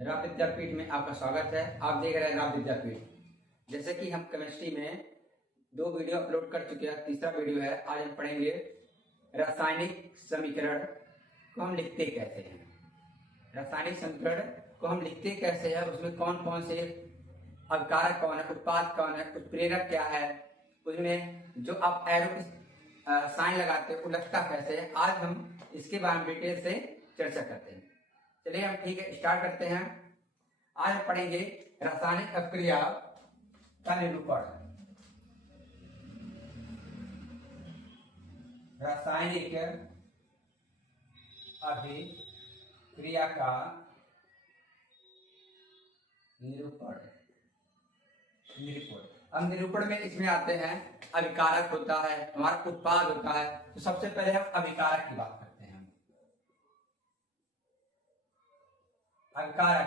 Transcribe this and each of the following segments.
राव विद्यापीठ में आपका स्वागत है। आप देख रहे हैं राव विद्यापीठ। जैसे कि हम केमिस्ट्री में 2 वीडियो अपलोड कर चुके हैं, तीसरा वीडियो है। आज हम पढ़ेंगे रासायनिक समीकरण को हम लिखते कैसे हैं। रासायनिक समीकरण को हम लिखते कैसे हैं, उसमें कौन कौन से अभिकारक कौन है, उत्पाद कौन है, उत्प्रेरक क्या है, उसमें जो आप एरो साइन लगाते हैं वो लगता कैसे है। आज हम इसके बारे में डिटेल से चर्चा करते हैं। चलिए हम ठीक है स्टार्ट करते हैं। आज हम पढ़ेंगे रासायनिक अभिक्रिया का निरूपण। रासायनिक अभिक्रिया का निरूपण। अब निरूपण में इसमें आते हैं अभिकारक होता है, हमारा उत्पाद होता है। तो सबसे पहले हम अभिकारक की बात करते हैं। अभिकारक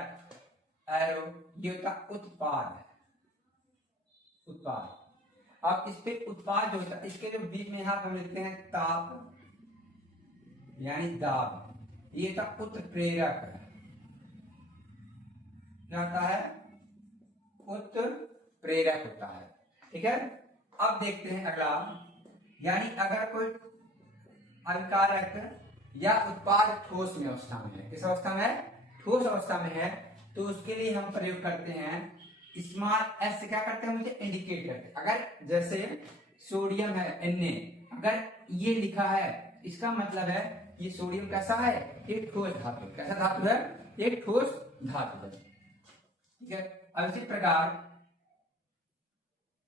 एरो ये होता उत्पाद। अब इस पे उत्पाद जो होता है, इसके जो बीच में यहां हम लिखते हैं ताप यानी दाब, ये था उत्प्रेरक। क्या होता है? उत्प्रेरक होता है। ठीक है, अब देखते हैं अगला। यानी अगर कोई अभिकारक या उत्पाद ठोस में अवस्था में है, किस अवस्था में है? ठोस अवस्था में है, तो उसके लिए हम प्रयोग करते हैं स्मॉल एस से। क्या करते हैं? मुझे इंडिकेट करते हैं। अगर जैसे सोडियम है Na, अगर ये लिखा है, इसका मतलब है ये सोडियम कैसा है? एक ठोस धातु। कैसा धातु है? एक ठोस धातु है। ठीक है, अब इसी प्रकार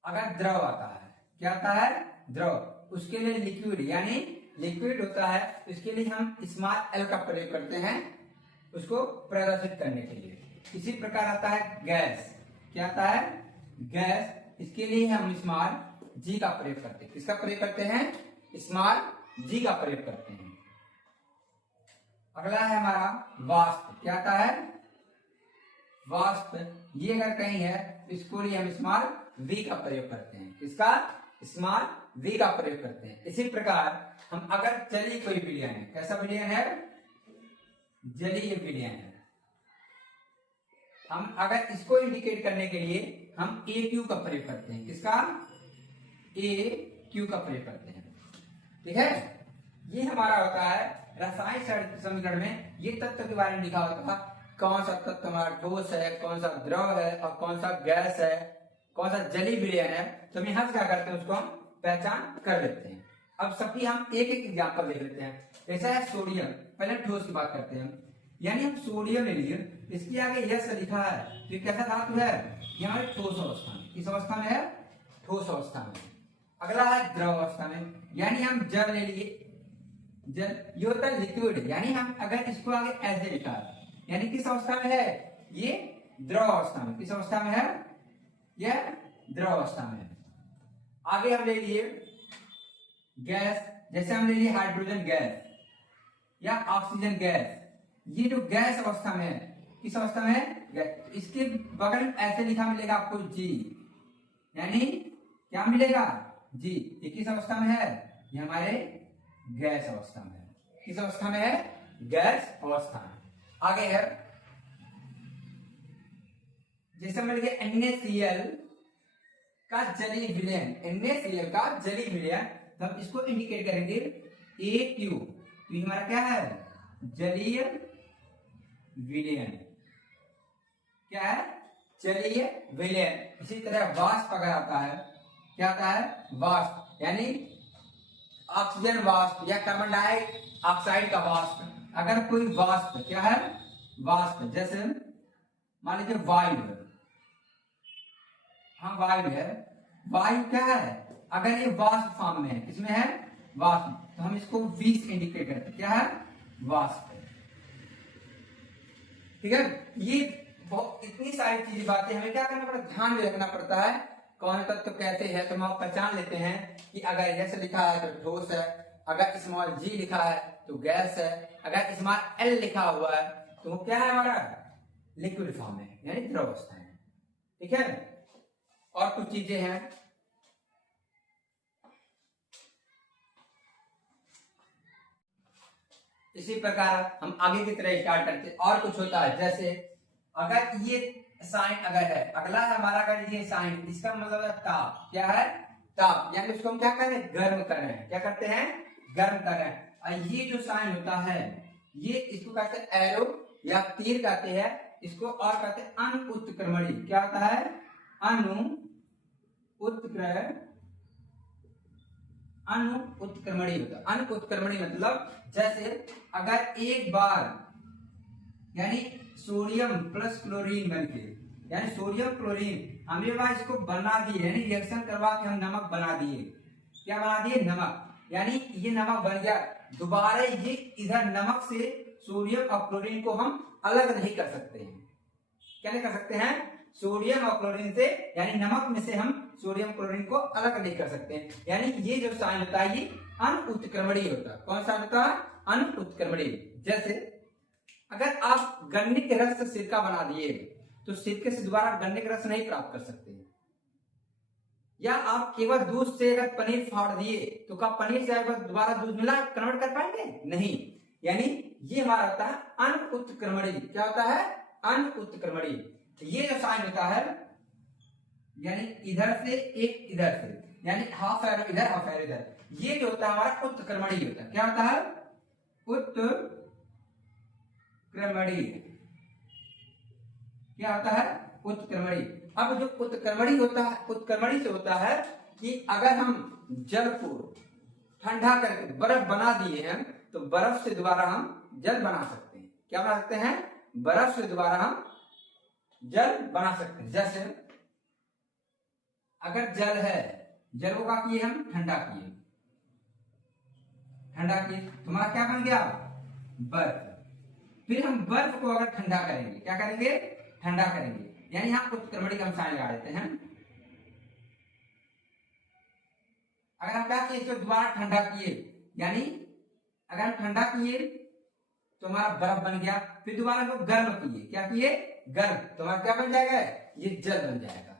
अगर द्रव आता है, क्या आता है? द्रव, उसके लिए लिक्विड यानी लिक्विड होता है, इसके लिए हम स्मॉल एल का प्रयोग करते हैं उसको प्रदर्शित करने के लिए। इसी प्रकार आता है गैस। क्या आता है? गैस, इसके लिए हम स्मॉल जी का प्रयोग करते हैं। किसका प्रयोग करते हैं? स्मॉल जी का प्रयोग करते हैं। अगला है हमारा वाष्प। क्या आता है? वाष्प, ये अगर कहीं है तो इसको लिए हम स्मॉल वी का प्रयोग करते हैं। किसका? स्मॉल वी का प्रयोग करते हैं। इसी प्रकार हम अगर जलीय कोई विलयन है, कैसा विलयन है? जलीय विलयन है, हम अगर इसको इंडिकेट करने के लिए हम ए क्यू का प्रयोग करते हैं। किसका? ए क्यू का प्रयोग करते हैं। ठीक है, ये हमारा होता है रासायनिक समीकरण में ये तत्व के बारे में लिखा होता है। कौन सा तत्व हमारा ठोस है, कौन सा द्रव है और कौन सा गैस है, कौन सा जलीय विलयन है। तो हम यहां से क्या करते हैं, उसको हम पहचान कर लेते हैं। अब सभी हम एक एक एग्जांपल देख लेते हैं। ऐसा है सोडियम, पहले ठोस की बात करते हैं। यानी हम सोडियम ले लिए, इसके आगे यस लिखा है, तो कैसा धातु है? ये हमारे ठोस अवस्था में। किस अवस्था में है? ठोस अवस्था में। अगला है द्रव अवस्था में, यानी हम जल ले लिए। जल ये होता है लिक्विड, यानी हम अगर इसको आगे ऐसे लिखा है, यानी किस अवस्था में है? ये द्रव अवस्था में। किस अवस्था में है? यह द्रव अवस्था में है। आगे हम ले लिए गैस, जैसे हम ले लिए हाइड्रोजन गैस या ऑक्सीजन गैस। ये जो गैस अवस्था में है, किस अवस्था में है? इसके बगल में ऐसे लिखा मिलेगा आपको जी, यानी क्या मिलेगा? जी। ये किस अवस्था में है? ये हमारे गैस अवस्था में है। किस अवस्था में है? गैस अवस्था में। आगे है जैसे मिल गया NaCl का जलीय विलयन। NaCl का जलीय विलयन, तो हम इसको इंडिकेट करेंगे AQ। तो ये हमारा क्या है? जलीय विलयन। क्या है? जलीय विलयन। इसी तरह वाष्प अगर आता है, क्या आता है? वाष्प, यानी ऑक्सीजन वाष्प या कार्बन डाइऑक्साइड का वाष्प। अगर कोई वाष्प, क्या है? वाष्प, जैसे मान लीजिए वायु है। हाँ, वायु है। वायु क्या है? अगर ये वाष्प फॉर्म में है, किसमें है? वाष्प, तो हम इसको V से इंडिकेट करते हैं। क्या है? वाष्प। ठीक है, ये बहुत इतनी सारी चीजें बातें हमें क्या करना पड़ता है? ध्यान में रखना पड़ता है। कौन तत्व कैसे है, तो हम पहचान लेते हैं कि अगर यस लिखा है तो ठोस है, अगर स्मॉल जी लिखा है तो गैस है, अगर स्मॉल एल लिखा हुआ है तो वो क्या है? हमारा लिक्विड फॉर्म है, यानी द्रव अवस्था है। ठीक है, और कुछ चीजें हैं। इसी प्रकार हम आगे की तरह स्टार्ट करते हैं। और कुछ होता है, जैसे अगर ये साइन अगर है, अगला है हमारा अगर ये साइन, इसका मतलब है ताप। क्या है? ताप। यानी उसको हम क्या कर रहे हैं? गर्म कर रहे हैं। क्या करते हैं? गर्म कर रहे हैं। और ये जो साइन होता है, ये इसको कहते हैं एरो या तीर कहते हैं इसको, और कहते हैं अनुत्क्रमणी। क्या होता है? अनुत्क्रमणी होता है। अनुत्क्रमणी मतलब जैसे अगर एक बार यानी सोडियम प्लस क्लोरीन बनके, यानी सोडियम क्लोरीन हमने बार इसको बना दिए, यानी रिएक्शन करवा के हम नमक बना दिए। क्या बना दिए? नमक। यानी ये नमक बन गया, दोबारा ये इधर नमक से सोडियम और क्लोरीन को हम अलग नहीं कर सकते हैं। क्या नहीं कर सकते हैं? सोडियम और क्लोरीन से, यानी नमक में से हम सोडियम क्लोरीन को अलग नहीं कर सकते हैं। यानी ये जो साइन होता है ये अनुत्क्रमणीय होता है। कौन सा होता है? अनुत्क्रमणीय। जैसे अगर आप गन्ने के रस से सिरका बना दिए तो सिरके से दोबारा गन्ने का रस नहीं प्राप्त कर सकते। या आप केवल दूध से अगर पनीर फाड़ दिए तो क्या पनीर से अगर दोबारा दूध मिला कन्वर्ट कर पाएंगे? नहीं। यानी ये हमारा होता है अनुत्क्रमणीय। क्या होता है? अनुत्क्रमणीय। ये जो साइन होता है, यानी इधर से एक इधर से, यानी हाफ एरो इधर हाफ एरो इधर, ये जो होता है हमारा उत्क्रमणीय होता है। क्या होता है? उत्क्रमणीय। क्या होता है? उत्क्रमणीय। अब जो उत्क्रमणीय होता है, उत्क्रमणीय से होता है कि अगर हम जल को ठंडा करके बर्फ बना दिए हैं तो बर्फ से दोबारा हम जल बना सकते हैं। क्या बना सकते हैं? बर्फ से दोबारा हम जल बना सकते हैं। जैसे अगर जल है, जल को क्या किए हम? ठंडा किए। ठंडा किए तुम्हारा क्या बन गया? बर्फ। फिर हम बर्फ को अगर ठंडा करेंगे, क्या करेंगे? ठंडा करेंगे। यानी यहाँ उत्क्रमणीय का हम साइन लगा देते हैं। अगर हम क्या किए? इसको दोबारा ठंडा किए, यानी अगर हम ठंडा किए तो हमारा बर्फ बन गया। फिर दोबारा हम गर्म किए। क्या किए? गर्म। तो हमारा क्या बन जाएगा? ये जल बन जाएगा।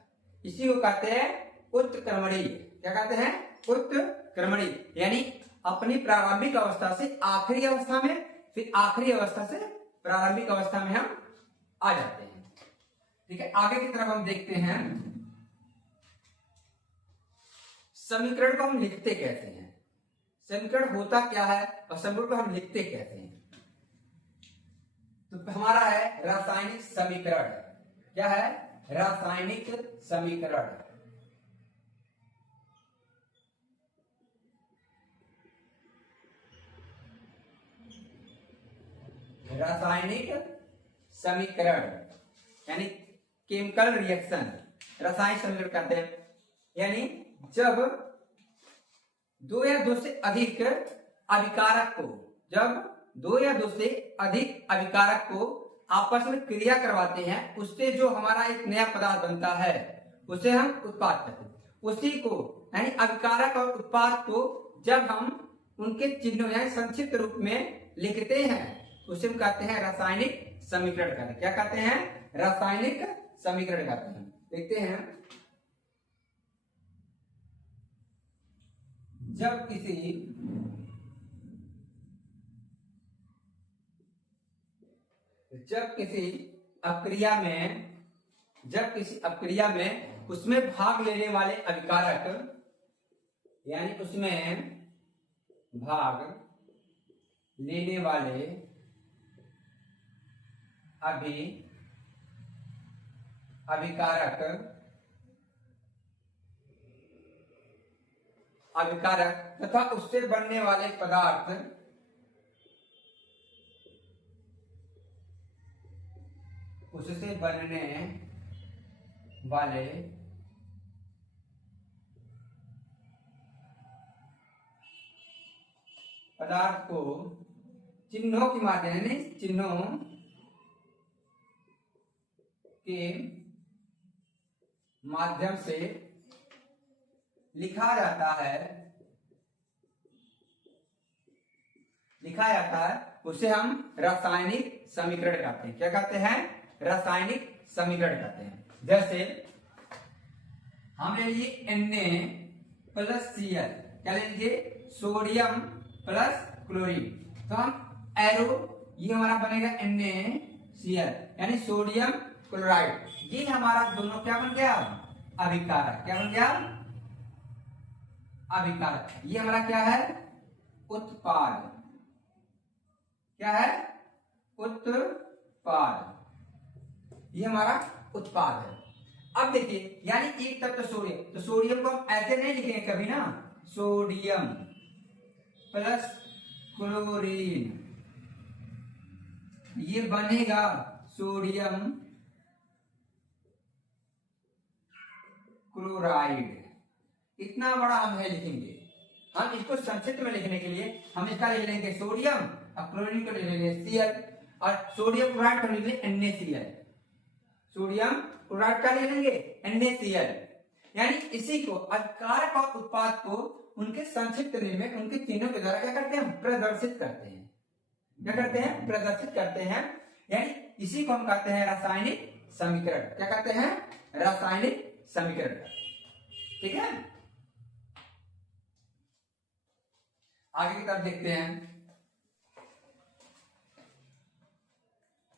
इसी को कहते हैं उत्क्रमणीय। क्या कहते हैं? उत्क्रमणीय। यानी अपनी प्रारंभिक अवस्था से आखिरी अवस्था में, फिर आखिरी अवस्था से प्रारंभिक अवस्था में हम आ जाते हैं। ठीक है, आगे की तरफ हम देखते हैं समीकरण को हम लिखते कैसे हैं। समीकरण होता क्या है और समीकरण को हम लिखते कैसे हैं। तो हमारा है रासायनिक समीकरण। क्या है? रासायनिक समीकरण। रासायनिक समीकरण यानी केमिकल रिएक्शन, रासायनिक समीकरण कहते हैं। यानी जब दो या दो से अधिक अभिकारक को, जब दो या दो से अधिक अभिकारक को आपस में क्रिया करवाते हैं, उससे जो हमारा एक नया पदार्थ बनता है उसे हम उत्पाद कहते हैं। उसी को यानी अभिकारक और उत्पाद को जब हम उनके चिन्हों यानी संक्षिप्त रूप में लिखते हैं उसे हम कहते हैं रासायनिक समीकरण कहते हैं। क्या कहते हैं? रासायनिक समीकरण कहते हैं। देखते हैं, जब किसी अक्रिया में उसमें भाग लेने वाले अभिकारक, यानी उसमें भाग लेने वाले अभिकारक तथा उससे बनने वाले पदार्थ को चिन्हों के माध्यम से लिखा जाता है, उसे हम रासायनिक समीकरण कहते हैं। क्या कहते हैं? रासायनिक समीकरण कहते हैं। जैसे हम ले लीजिए Na+Cl, क्या ले लीजिए? Sodium plus chlorine. तो हम एरो, ये हमारा बनेगा NaCl, यानी सोडियम क्लोराइड। ये हमारा दोनों क्या बन गया, अभिकारक। क्या बन गया, अभिकारक। ये हमारा क्या है, उत्पाद। क्या है, उत्पाद। ये हमारा उत्पाद है। अब देखिए, यानी एक तत्व सोडियम, तो सोडियम को हम ऐसे नहीं लिखेंगे कभी ना, सोडियम प्लस क्लोरीन, ये बनेगा सोडियम क्लोराइड। इतना बड़ा हम है लिखेंगे। हम इसको संक्षिप्त में लिखने के लिए हम इसका लिख लेंगे सोडियम, और क्लोरीन को लिख लेंगे Cl, और सोडियम क्लोराइड को लिख लेंगे NaCl। सोडियम क्लोराइड का लिख लेंगे NaCl। यानी इसी को अभिकारक और उत्पाद को उनके संक्षिप्त रूप में उनके चिन्हों के द्वारा क्या करते हैं, प्रदर्शित करते हैं। क्या करते हैं, प्रदर्शित करते हैं। यानी इसी को हम कहते हैं रासायनिक समीकरण। क्या कहते हैं, रासायनिक समीकरण। ठीक है, आगे की तरफ देखते हैं।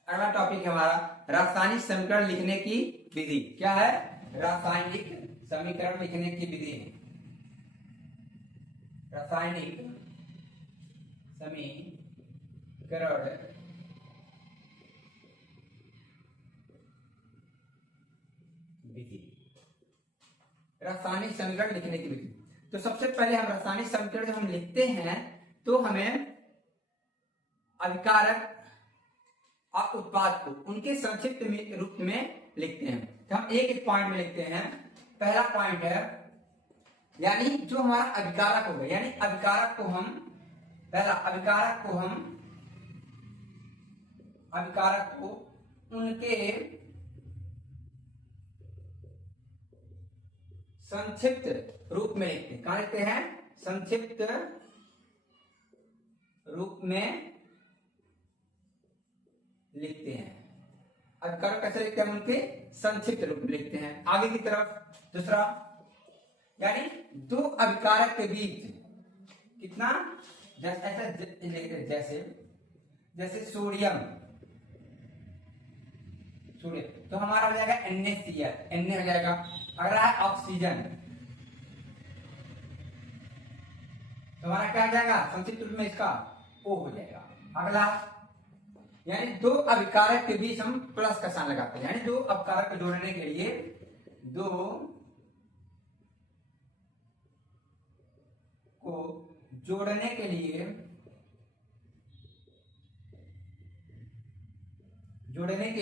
अगला टॉपिक है हमारा रासायनिक समीकरण लिखने की विधि। क्या है, रासायनिक समीकरण लिखने की विधि। रासायनिक समीकरण विधि, रासायनिक समीकरण लिखने की विधि। तो सबसे पहले हम रासायनिक समीकरण जब हम लिखते हैं तो हमें अभिकारक और उत्पाद को उनके संक्षिप्त रूप में लिखते हैं। तो हम एक एक पॉइंट में लिखते हैं। पहला पॉइंट है, यानी जो हमारा अभिकारक होगा, यानी अभिकारक को हम पहला अभिकारक को उनके संक्षिप्त रूप में लिखते हैं। कहां लिखते हैं, संक्षिप्त रूप में लिखते हैं। अभिकारक कैसे लिखते हैं, उनके संक्षिप्त रूप में लिखते हैं। आगे की तरफ दूसरा, यानी दो अभिकारक के बीच कितना, जैसे सोडियम, तो हमारा हो जाएगा NaCl, Na हो जाएगा। अगला है ऑक्सीजन, तो हमारा क्या हो जाएगा, संक्षिप्त रूप में इसका O हो जाएगा। अगला, यानी दो अभिकारक के बीच हम प्लस का साइन लगाते हैं। यानी दो अभिकारक को जोड़ने के लिए, दो को जोड़ने के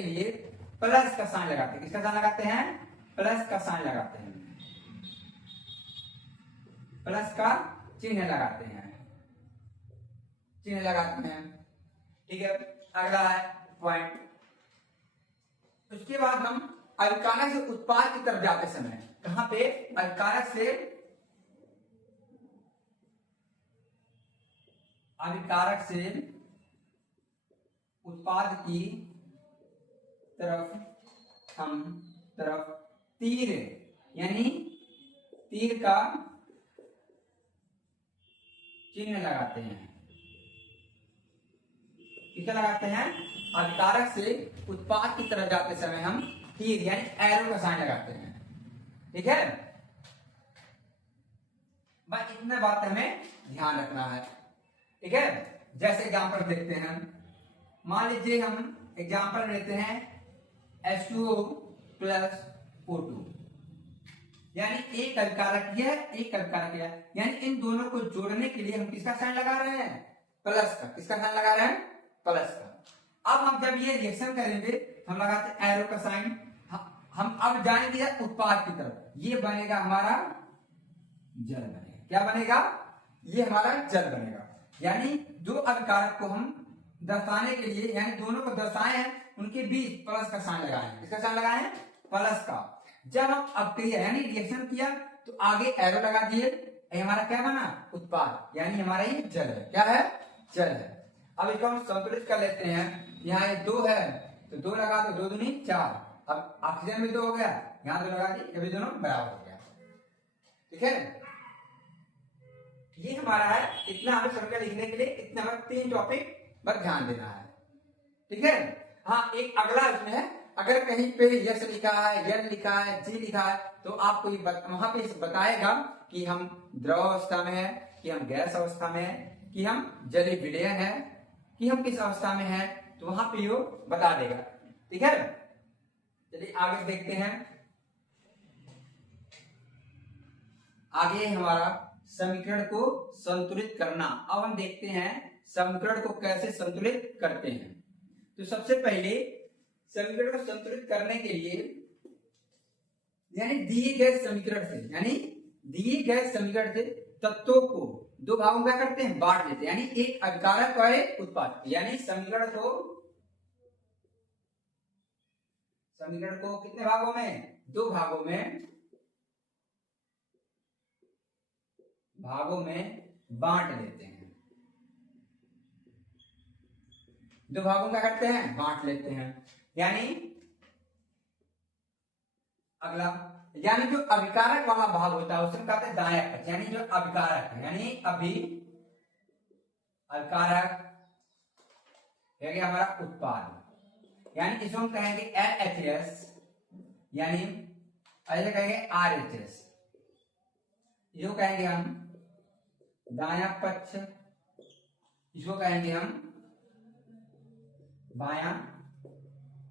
लिए प्लस का साइन लगाते हैं। किसका साइन लगाते हैं, प्लस का साइन लगाते हैं, प्लस का चिन्ह लगाते हैं, ठीक है। अगला है पॉइंट, उसके बाद हम अभिकारक से उत्पाद की तरफ जाते समय, कहां पे, अभिकारक से उत्पाद की तरफ तीर, यानी तीर का चिन्ह लगाते हैं। किसका लगाते हैं, अभिकारक से उत्पाद की तरफ जाते समय हम तीर यानी एरो का साइन लगाते हैं। ठीक है, बस इतना बात हमें ध्यान रखना है। ठीक है, जैसे एग्जांपल देखते हैं। मान लीजिए हम एग्जांपल लेते हैं H2O प्लस O2, यानी एक अभिकारक यह, एक अभिकारक यह, यानी इन दोनों को जोड़ने के लिए हम किसका साइन लगा रहे हैं, प्लस का। किसका साइन लगा रहे हैं, प्लस का। अब हम जब ये रिएक्शन करेंगे हम लगाते हैं एरो का साइन। हम अब जाएंगे उत्पाद की तरफ, ये बनेगा हमारा जल बनेगा। क्या बनेगा, ये हमारा जल बनेगा। यानी दो अभिकारक को हम दर्शाने के लिए, यानी दोनों को दर्शाए हैं, उनके बीच प्लस का साइन लगाए हैं। किसका साइन लगाए हैं, प्लस का। जब हम अभिक्रिया यानी रिएक्शन किया तो आगे एरो लगा दिए, हमारा क्या बना, उत्पाद, यानी हमारा ये जल है। क्या है, जल है। अब इसको हम संतुलित कर लेते हैं। यहाँ ये 2 है तो 2 लगा दो, 2 दूनी 4। अब ऑक्सीजन में 2 हो गया, यहाँ 2 लगा दी, अभी दोनों बराबर हो गया। ठीक है, ये हमारा है। इतना हमें समीकरण लिखने के लिए इतना 3 टॉपिक पर ध्यान देना है। ठीक है, हाँ, एक अगला इसमें है अगर कहीं पे यस लिखा है, यल लिखा है, जी लिखा है, तो आपको वहां पे बताएगा कि हम द्रव अवस्था में है, कि हम गैस अवस्था में है, कि हम जलीय विलयन है, कि हम किस अवस्था में है, तो वहां पे वो बता देगा। ठीक है, चलिए आगे देखते हैं। आगे हमारा समीकरण को संतुलित करना। अब हम देखते हैं समीकरण को कैसे संतुलित करते हैं। तो सबसे पहले समीकरण को संतुलित करने के लिए यानी दिए गए समीकरण से तत्वों को दो भागों में करते हैं, बांट देते हैं, यानी एक अभिकारक और एक उत्पाद। यानी समीकरण को कितने भागों में? दो भागों में बांट देते हैं। दो भागों में करते हैं, बांट लेते हैं। यानी अगला, यानी जो अभिकारक वाला भाग होता है उसमें कहते हैं दायां पक्ष, यानी जो अभिकारक है, यानी अभिकारक है गया हमारा उत्पाद। यानी इसको हम कहेंगे LHS, यानी ऐसे कहेंगे RHS, इसको कहेंगे हम दायां पक्ष, इसको कहेंगे हम बायां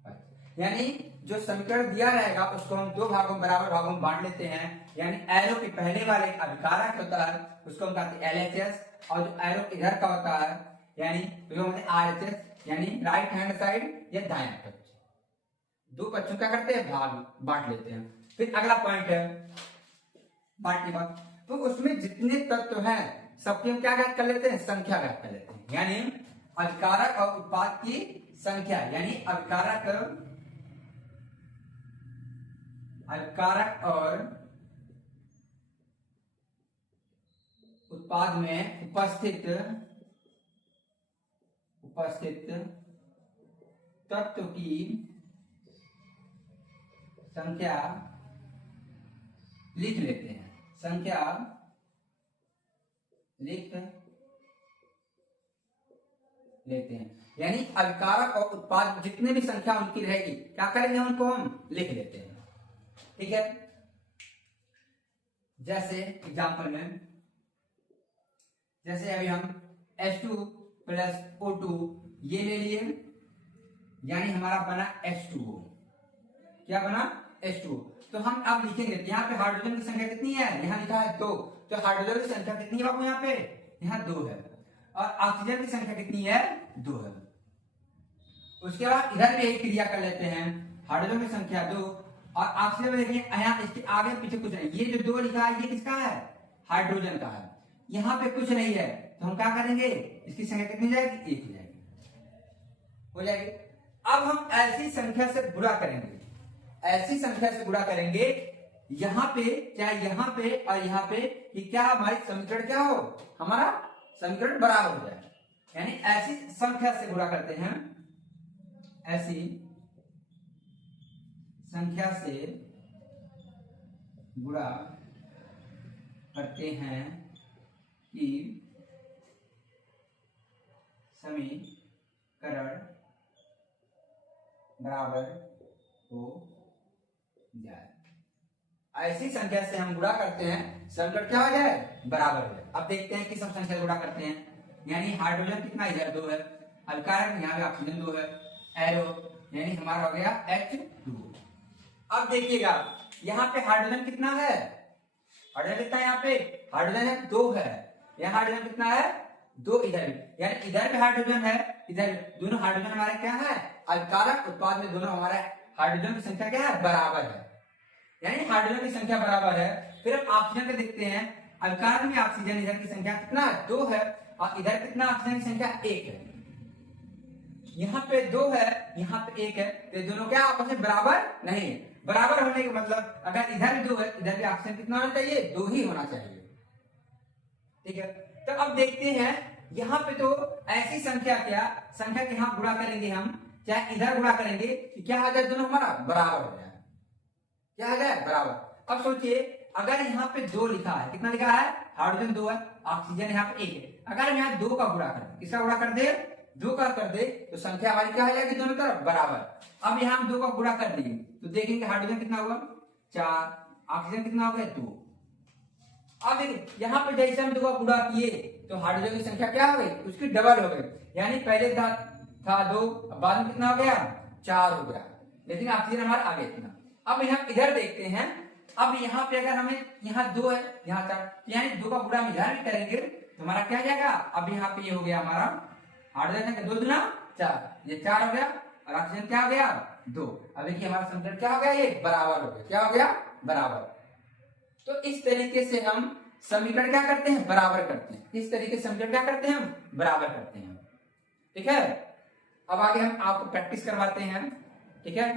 पक्ष। यानी जो समीकरण दिया रहेगा उसको हम दो भागों बराबर भागों में बांट लेते हैं। यानी एरो के पहले वाले अभिकारक होता है उसको हम कहते हैं LHS, और जो एरो इधर का होता है यानी RHS, यानी राइट हैंड साइड या दायां पक्ष। दो पक्षों क्या करते हैं? भाग बांट लेते हैं। फिर अगला पॉइंट है बांटने के बाद, तो उसमें जितने तत्व हैं सबकी हम क्या ज्ञात कर लेते हैं? संख्या ज्ञात कर लेते हैं। यानी अभिकारक और उत्पाद की संख्या, यानी अभिकारक और उत्पाद में उपस्थित तत्व की संख्या लिख लेते हैं। संख्या लिख लेते हैं, यानी अभिकारक और उत्पाद जितने भी संख्या उनकी रहेगी क्या करेंगे? उनको हम लिख लेते हैं। ठीक है, जैसे एग्जांपल में, जैसे अभी हम H2 प्लस O2 ये ले लिए, यानी हमारा बना H2O। क्या बना? H2O। तो हम अब लिखेंगे यहाँ पे हाइड्रोजन की संख्या कितनी है? यहाँ लिखा है 2, तो हाइड्रोजन की संख्या कितनी है बाबू? यहाँ पे यहाँ 2 है। और ऑक्सीजन की संख्या कितनी है? 2 है। उसके बाद इधर भी यही क्रिया कर लेते हैं, हाइड्रोजन की संख्या 2 और ऑक्सीजन में देखिए यहाँ इसके आगे पीछे कुछ नहीं, ये जो 2 लिखा है ये किसका है? हाइड्रोजन का है। यहाँ पे कुछ नहीं है तो हम क्या करेंगे? इसकी संख्या कितनी जाएगी? 1 हो जाएगी। अब हम ऐसी संख्या से गुणा करेंगे, यहाँ पे चाहे यहाँ पे और यहाँ पे, कि क्या हमारी समीकरण क्या हो? हमारा समीकरण बराबर हो जाए। यानी ऐसी संख्या से गुणा करते हैं, ऐसी संख्या से गुणा करते हैं कि समीकरण बराबर हो जाए। ऐसी संख्या से हम गुणा करते हैं, समीकरण क्या हो जाए? बराबर हो जाए। अब देखते हैं कि सब संख्या गुणा करते हैं। यानी हाइड्रोजन कितना? इधर 2 है, अभिकारक यहाँ पे ऑक्सीजन 2 है, एरो यानी हमारा हो गया H2। अब देखिएगा यहाँ पे हाइड्रोजन कितना है? हाइड्रोजन कितना है? यहाँ पे हाइड्रोजन है 2 है, यहाँ हाइड्रोजन कितना है? 2 इधर, यानी इधर भी हाइड्रोजन है, इधर दोनों हाइड्रोजन हमारे क्या है? अभिकारक उत्पाद में दोनों हमारे हाइड्रोजन की संख्या क्या है? बराबर है। यानी हाइड्रोजन की संख्या बराबर है। फिर हम ऑक्सीजन को देखते हैं, अभिकारक में ऑक्सीजन इधर की संख्या कितना है? 2 है, और इधर कितना? ऑक्सीजन की संख्या 1 है। यहाँ पे 2 है, यहाँ पे 1 है, तो दोनों क्या आपस में बराबर नहीं है। बराबर होने का मतलब अगर इधर भी 2 है, इधर भी ऑक्सीजन कितना होना चाहिए? 2 ही होना चाहिए। ठीक है, तो अब देखते हैं यहाँ पे तो ऐसी संख्या के यहाँ गुणा करेंगे हम, चाहे इधर गुणा करेंगे, कि क्या आ जाए? दोनों हमारा बराबर हो जाए। क्या आ जाए? बराबर। अब सोचिए अगर यहाँ पे 2 लिखा है, कितना लिखा है? हाइड्रोजन 2 है, ऑक्सीजन यहाँ पे 1 है। अगर हम यहाँ 2 का गुणा करें, किसका गुणा कर दे? 2 का कर दे तो संख्या हमारी क्या हो जाएगी दोनों तरफ बराबर। अब यहाँ हम 2 का गुणा कर दिए तो देखेंगे हाइड्रोजन कितना हुआ 4, ऑक्सीजन कितना हो गया 2। अब देखिए यहाँ पे जैसे हम 2 का गुणा किए तो हाइड्रोजन की संख्या क्या हो गई उसकी डबल हो गई, यानी पहले था 2, बाद में कितना हो गया 4 हो गया, लेकिन ऑक्सीजन हमारा आगे इतना। अब यहाँ इधर देखते हैं, अब यहाँ पे अगर हमें यहाँ 2 है यहाँ 4, यानी 2 का गुणा हम इधर भी करेंगे तो हमारा क्या जाएगा, अब यहाँ पे ये हो गया हमारा हाइड्रोजन का 2 दूना 4, ये 4 हो गया और ऑक्सीजन क्या हो गया 2। अब देखिए हमारा समीकरण क्या हो गया, ये बराबर हो गया, क्या हो गया बराबर। तो इस तरीके से हम समीकरण क्या करते हैं बराबर करते हैं, इस तरीके से समीकरण क्या करते हैं हम बराबर करते हैं। ठीक है, अब आगे हम आपको प्रैक्टिस करवाते हैं। ठीक है,